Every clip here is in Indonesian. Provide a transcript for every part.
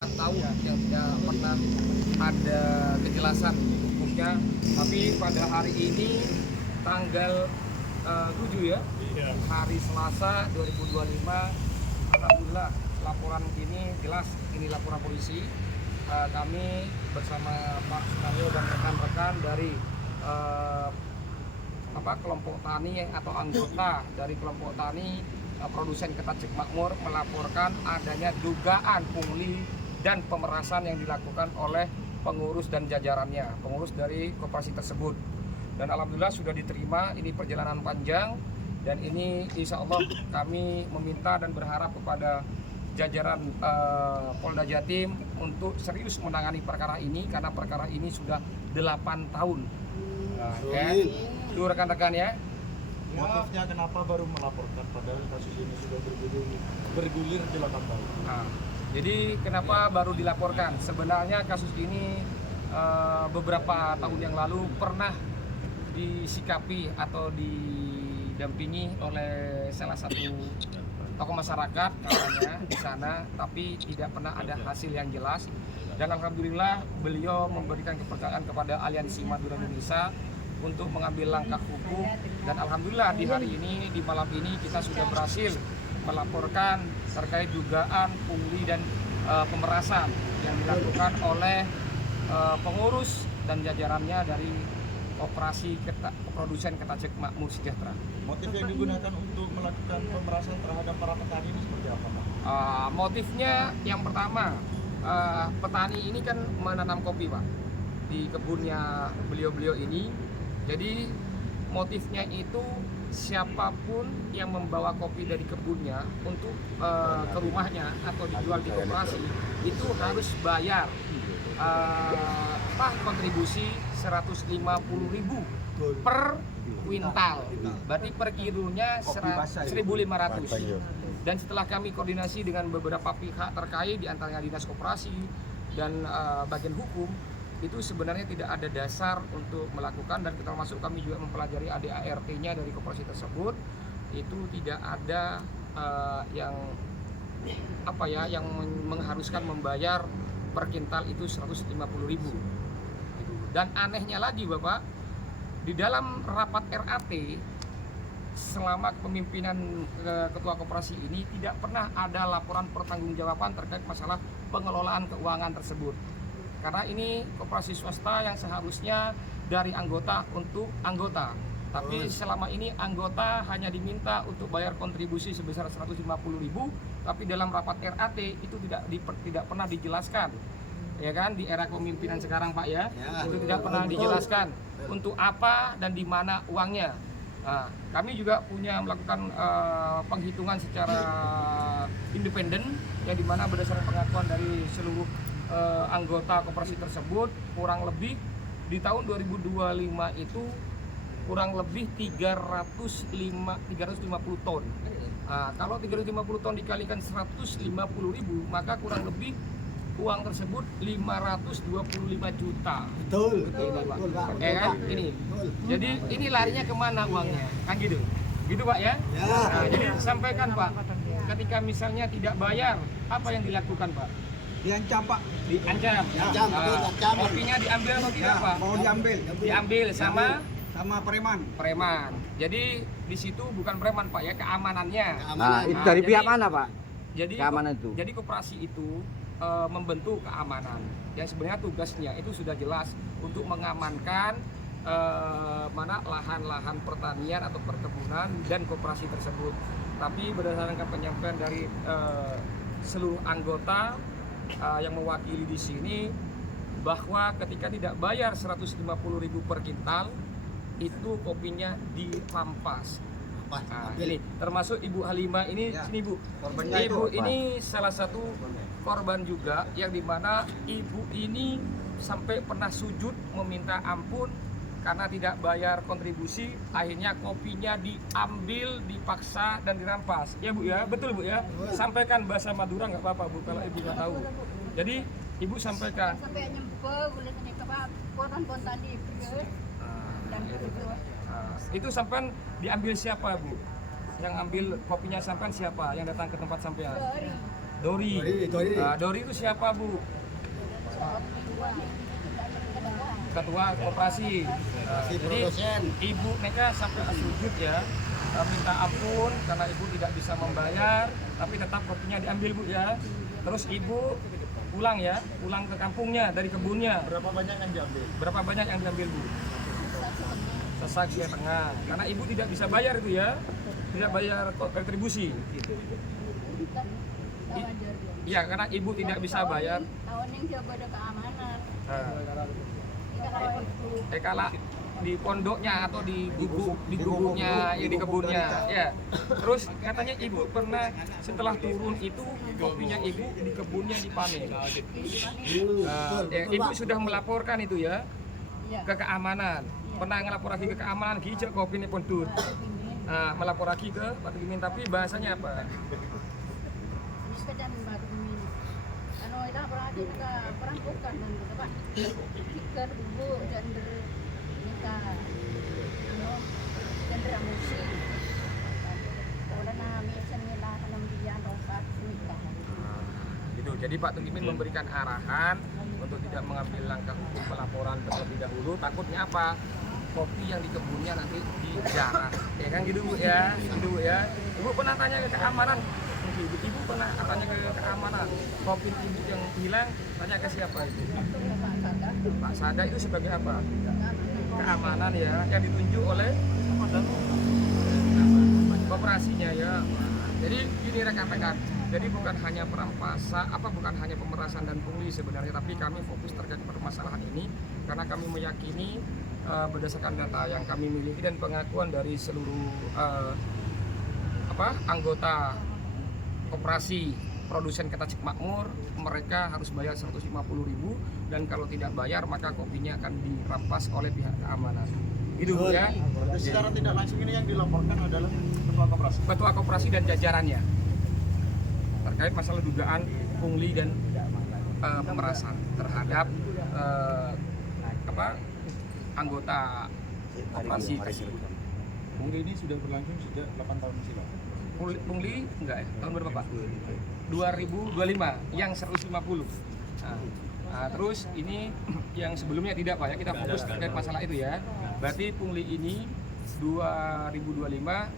tahu yang tidak pernah ada kejelasan hukumnya, tapi pada hari ini tanggal 7 ya, hari Selasa 2025, alhamdulillah laporan ini jelas, ini laporan polisi. Kami bersama Pak Sunaryo dan rekan-rekan dari kelompok tani atau anggota dari kelompok tani produsen ketan cek makmur melaporkan adanya dugaan pungli dan pemerasan yang dilakukan oleh pengurus dan jajarannya, pengurus dari koperasi tersebut. Dan alhamdulillah sudah diterima, ini perjalanan panjang, dan ini insya Allah kami meminta dan berharap kepada jajaran Polda Jatim untuk serius menangani perkara ini, karena perkara ini sudah 8 tahun. Itu rekan-rekan ya. Motifnya kenapa baru melaporkan padahal kasus ini sudah bergulir 8 tahun? Jadi kenapa baru dilaporkan? Sebenarnya kasus ini beberapa tahun yang lalu pernah disikapi atau didampingi oleh salah satu tokoh masyarakat katanya di sana, tapi tidak pernah ada hasil yang jelas. Dan alhamdulillah beliau memberikan kepercayaan kepada Aliansi Madura Indonesia untuk mengambil langkah hukum, dan alhamdulillah di hari ini, di malam ini kita sudah berhasil melaporkan terkait dugaan pungli dan pemerasan yang dilakukan oleh pengurus dan jajarannya dari operasi produsen ketan cek makmur sejahtera. Motif yang digunakan untuk melakukan pemerasan terhadap para petani ini seperti apa, Pak? Motifnya yang pertama, petani ini kan menanam kopi, Pak, di kebunnya beliau-beliau ini. Jadi motifnya itu siapapun yang membawa kopi dari kebunnya untuk ke rumahnya atau dijual di koperasi itu harus bayar kontribusi 150.000 per kuintal. Berarti per kilonya 1.500. Dan setelah kami koordinasi dengan beberapa pihak terkait, di antaranya Dinas Koperasi dan bagian hukum, itu sebenarnya tidak ada dasar untuk melakukan, dan termasuk kami juga mempelajari ADART-nya dari koperasi tersebut, itu tidak ada yang mengharuskan membayar per kintal itu 150.000. Dan anehnya lagi, Bapak, di dalam rapat RAT selama kepemimpinan ketua koperasi ini tidak pernah ada laporan pertanggungjawaban terkait masalah pengelolaan keuangan tersebut. Karena ini koperasi swasta yang seharusnya dari anggota untuk anggota. Tapi selama ini anggota hanya diminta untuk bayar kontribusi sebesar 150.000, tapi dalam rapat RAT itu tidak pernah dijelaskan. Ya kan, di era kepemimpinan sekarang, Pak ya, itu tidak pernah dijelaskan untuk apa dan di mana uangnya. Nah, kami juga punya melakukan penghitungan secara independen, yang dimana berdasarkan pengakuan dari seluruh anggota koperasi tersebut, kurang lebih di tahun 2025 itu kurang lebih 350 ton. Nah, kalau 350 ton dikalikan 150.000, maka kurang lebih uang tersebut 525 juta. Betul. Ini, Pak. Kan? Ini. Jadi ini larinya kemana uangnya? Kan gitu. Gitu, Pak ya? Nah, jadi sampaikan, Pak, ketika misalnya tidak bayar, apa yang dilakukan, Pak? Diancam, Pak. Diancam. Kopinya diambil atau tidak, Pak? Mau diambil. Diambil sama preman. Jadi di situ bukan preman, Pak ya, keamanannya. Nah, itu dari pihak mana, Pak? Jadi keamanan itu. Jadi koperasi itu membentuk keamanan. Yang sebenarnya tugasnya itu sudah jelas untuk mengamankan mana lahan-lahan pertanian atau perkebunan dan koperasi tersebut. Tapi berdasarkan penyampaian dari seluruh anggota yang mewakili di sini, bahwa ketika tidak bayar 150.000 per kintal, itu kopinya dirampas. Nah, ini termasuk Ibu Halimah ini, sini Bu. Ibu ini salah satu korban juga, yang dimana ibu ini sampai pernah sujud meminta ampun karena tidak bayar kontribusi. Akhirnya kopinya diambil, dipaksa dan dirampas. Ya Bu ya, betul Bu ya. Sampaikan bahasa Madura nggak apa-apa Bu kalau Ibu nggak tahu. Jadi Ibu sampaikan. Sampai nyempel boleh korban tadi. Dan itu sampean diambil siapa, Bu? Yang ambil kopinya sampean siapa? Yang datang ke tempat sampean? Dori. Dori itu siapa, Bu? Ketua koperasi. Jadi Ibu Neka sampai sujud ya, minta ampun karena Ibu tidak bisa membayar, tapi tetap kopinya diambil, Bu ya. Terus Ibu pulang ya, pulang ke kampungnya dari kebunnya. Berapa banyak yang diambil? Berapa banyak yang diambil, Bu? Sesak setengah. Karena Ibu tidak bisa bayar itu ya, tidak bayar retribusi. Iya, karena Ibu tidak bisa bayar. Tahun yang coba ada keamanan. Kalau di pondoknya atau di guguknya ya di kebunnya ya. Terus katanya Ibu pernah setelah turun itu kopinya Ibu di kebunnya dipanen. Ibu sudah melaporkan itu ya ke keamanan. Pernah ngelapor lagi ke keamanan hijau kopi ini pun tur. Melapor lagi ke Pak Tugimin, tapi bahasanya apa? Sekedar Pak Tugimin. Anu ita berada ke perampokan dan apa? Fikir Bu dan nikah. Anu dan musik. Orang nami senila kanam dia rokat nikah. Gitu. Jadi Pak Tugimin memberikan arahan untuk tidak mengambil langkah hukum pelaporan terlebih dahulu. Takutnya apa? Kopi yang di kebunnya nanti dijarah, ya kan gitu Bu ya, gitu Bu ya. Ibu pernah tanya ke keamanan, Ibu pernah tanya ke keamanan, kopi Ibu yang hilang, tanya ke siapa Ibu? Pak Sada itu sebagai apa? Keamanan ya, yang ditunjuk oleh koperasinya ya. Jadi gini rekan-rekan, jadi bukan hanya perampasan, bukan hanya pemerasan dan pungli sebenarnya, tapi kami fokus terkait permasalahan ini karena kami meyakini berdasarkan data yang kami miliki dan pengakuan dari seluruh anggota koperasi produsen Ketacik Makmur, mereka harus bayar 150.000 dan kalau tidak bayar maka kopinya akan dirampas oleh pihak keamanan. Itu ya. Secara tidak langsung ini yang dilaporkan adalah ketua koperasi. Ketua koperasi dan jajarannya terkait masalah dugaan pungli dan pemerasan terhadap anggota koperasi tersebut. Pungli ini sudah berlangsung sejak 8 tahun silam. Pungli enggak ya? Tahun berapa Pak? 2025 yang 150. Terus ini yang sebelumnya tidak Pak ya, kita fokus terkait masalah itu ya. Berarti pungli ini 2025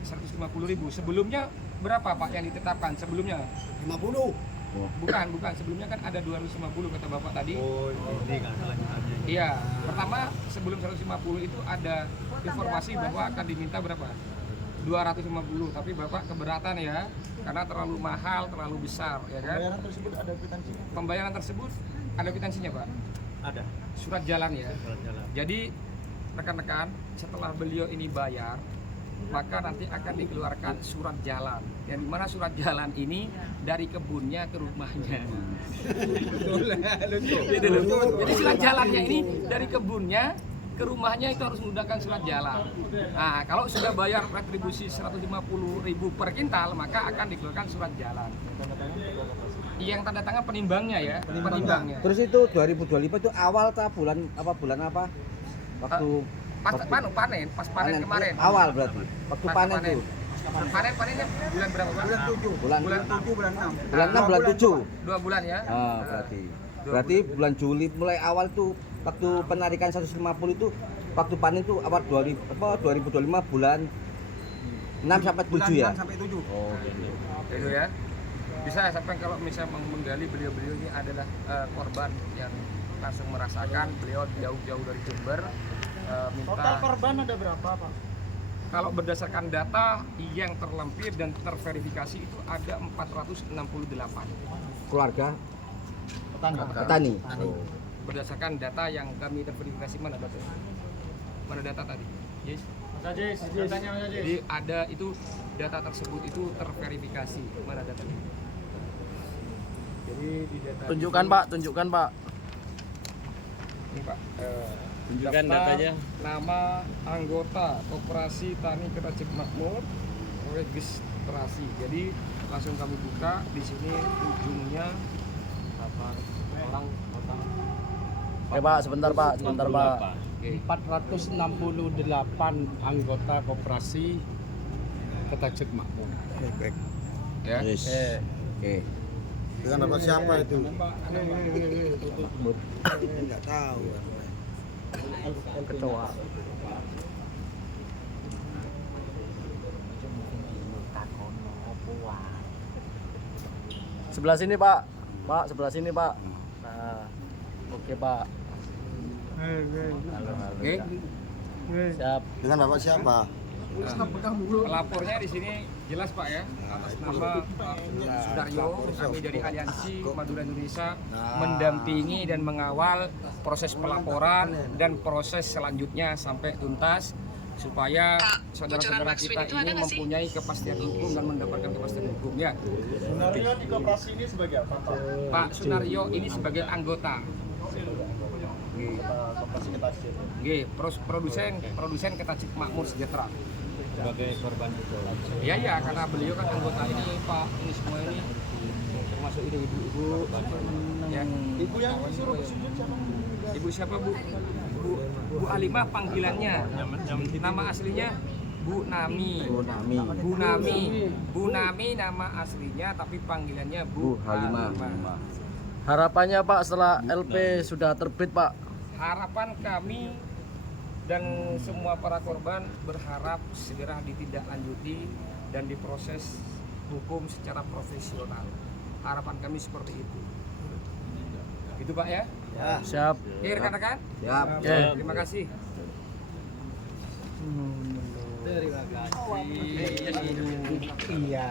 150.000. Sebelumnya berapa Pak yang ditetapkan? Sebelumnya 50. Bukan, sebelumnya kan ada 250 kata Bapak tadi. Oh, ini kan lanjutannya. Iya, pertama sebelum 150 itu ada informasi bahwa akan diminta berapa? 250, tapi Bapak keberatan ya, karena terlalu mahal, terlalu besar, ya kan? Pembayaran tersebut ada kwitansinya? Pembayaran tersebut ada kwitansinya Pak? Ada. Surat jalan ya? Surat jalan. Jadi rekan-rekan, setelah beliau ini bayar, maka nanti akan dikeluarkan surat jalan. Yang dimana surat jalan ini dari kebunnya ke rumahnya. Jadi surat jalannya ini dari kebunnya ke rumahnya itu harus menggunakan surat jalan. Nah, kalau sudah bayar retribusi 150.000 per kintal, maka akan dikeluarkan surat jalan. Yang tanda tangan penimbangnya ya, penimbangnya. Terus itu 2025 itu awal bulan apa? Waktu Pas panen kemarin. Awal berarti. Waktu panen itu. Panennya bulan berapa Pak? Bulan 7, bulan 6. Bulan 6 bulan 7. 2 bulan ya. Berarti bulan Juli mulai awal tuh waktu penarikan 150 itu waktu panen itu awal 2025 bulan 6 sampai 7 ya. 6 sampai 7. Oh, gitu. Itu ya. Bisa sampai kalau misalnya menggali beliau-beliau ini adalah korban yang langsung merasakan, beliau jauh-jauh dari Jember minta. Total korban ada berapa Pak? Kalau berdasarkan data yang terlampir dan terverifikasi itu ada 468 Keluarga Petani. petani. Oh. berdasarkan data yang kami terverifikasi. Mana data? Mana data tadi? Yes. Jadi ada itu data tersebut itu terverifikasi. Mana datanya? Jadi di data Tunjukkan Pak. Ini Pak. Tunjukkan Daftar datanya. Nama anggota Koperasi Tani Ketacik Makmur registrasi. Jadi langsung kami buka di sini ujungnya orang. Pak, sebentar Pak. Oke. 468 anggota koperasi Ketacik Makmur. Ya. Yes. Oke. Dengan bapak siapa itu? Enggak tahu. Kecoa. Sebelah sini Pak. Pak, sebelah sini Pak. Nah, oke Pak. Halo, halo. Oke. Siap. Dengan bapak siapa? Pelapornya di sini jelas Pak ya, atas nama Pak Sudaryo, kami dari Aliansi Madura Indonesia mendampingi dan mengawal proses pelaporan dan proses selanjutnya sampai tuntas supaya saudara-saudara kita ini mempunyai kepastian hukum dan mendapatkan kepastian hukum ya. Sunario di koperasi ini sebagai apa, Pak? Pak Sunario ini sebagai anggota. Koperasi Ketacir. Oke, produsen Ketacik Makmur Sejahtera. sebagai korban itu. Iya, karena beliau kan anggota ini Pak, ini semua ini termasuk ini ibu-ibu. Ya. Ibu yang disuruh bersujud siapa? Ibu siapa Bu? Bu Alimah panggilannya. Nama aslinya Bu Nami. Bu Nami nama aslinya tapi panggilannya Bu Halimah. Harapannya Pak setelah LP sudah terbit Pak. Harapan kami dan semua para korban berharap segera ditindaklanjuti dan diproses hukum secara profesional. Harapan kami seperti itu. Itu Pak ya? Siap. Oke rekan-rekan. Siap. Oke. Terima kasih. Terima kasih. Iya.